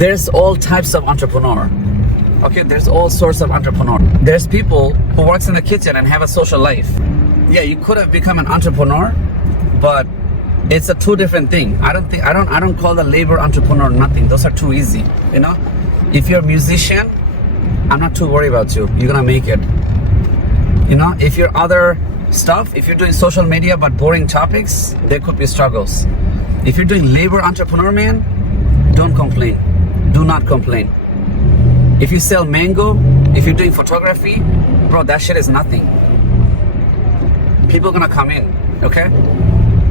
There's all types of entrepreneur. Okay, there's all sorts of entrepreneur. There's people who works in the kitchen and have a social life. Yeah, you could have become an entrepreneur, but it's a two different thing. I don't call the labor entrepreneur nothing. Those are too easy. You know, if you're a musician, I'm not too worried about you. You're gonna make it. You know, if you're other stuff, if you're doing social media but boring topics, there could be struggles. If you're doing labor entrepreneur, man, don't complain. Do not complain. If you sell mango, if you're doing photography, bro, that shit is nothing. People are gonna come in, okay?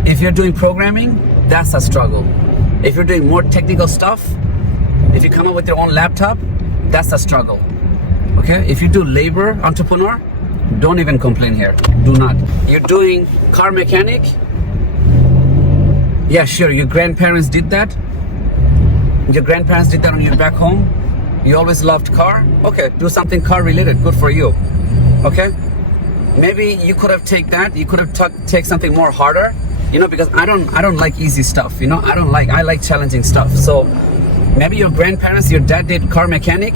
If you're doing programming, that's a struggle. If you're doing more technical stuff, if you come up with your own laptop, that's a struggle, okay? If you do labor entrepreneur, don't even complain here. Do not. You're doing car mechanic? Yeah, sure, your grandparents did that. Your grandparents did that when you're back home. You always loved car? Okay, do something car related. Good for you. Okay? Maybe you could have taken that. You could have take something more harder. You know, because I don't like easy stuff. You know, I like challenging stuff. So maybe your grandparents, your dad did car mechanic.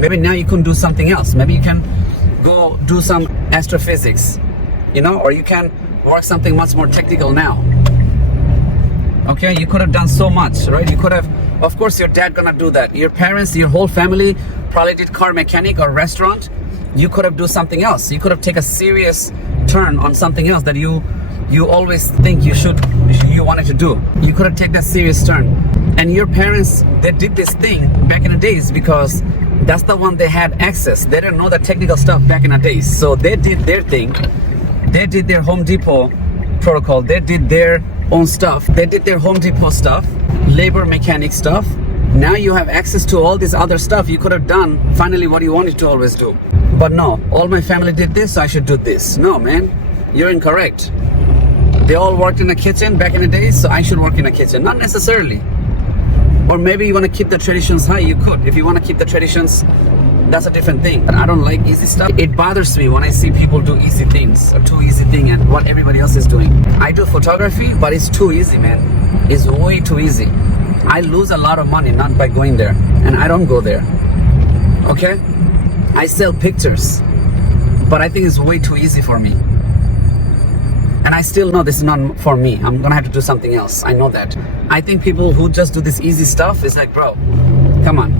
Maybe now you can do something else. Maybe you can go do some astrophysics. You know, or you can work something much more technical now. Okay, you could have done so much, right? You could have, of course, your dad gonna do that. Your parents, your whole family probably did car mechanic or restaurant. You could have do something else. You could have taken a serious turn on something else that you always think you wanted to do. You could have taken that serious turn. And your parents, they did this thing back in the days because that's the one they had access. They didn't know the technical stuff back in the days. So they did their thing. They did their Home Depot protocol. They did their own stuff. They did their Home Depot stuff, labor mechanic stuff. Now you have access to all this other stuff. You could have done finally what you wanted to always do. But no, all my family did this, so I should do this. No, man, you're incorrect. They all worked in the kitchen back in the days, so I should work in the kitchen. Not necessarily. Or maybe you want to keep the traditions high, you could. If you want to keep the traditions, that's a different thing. But I don't like easy stuff. It bothers me when I see people do easy things, a too easy thing, and what everybody else is doing. I do photography, but it's too easy, man. It's way too easy. I lose a lot of money not by going there, and I don't go there. Okay? I sell pictures, but I think it's way too easy for me. And I still know this is not for me. I'm gonna have to do something else. I know that. I think people who just do this easy stuff is like, bro, come on.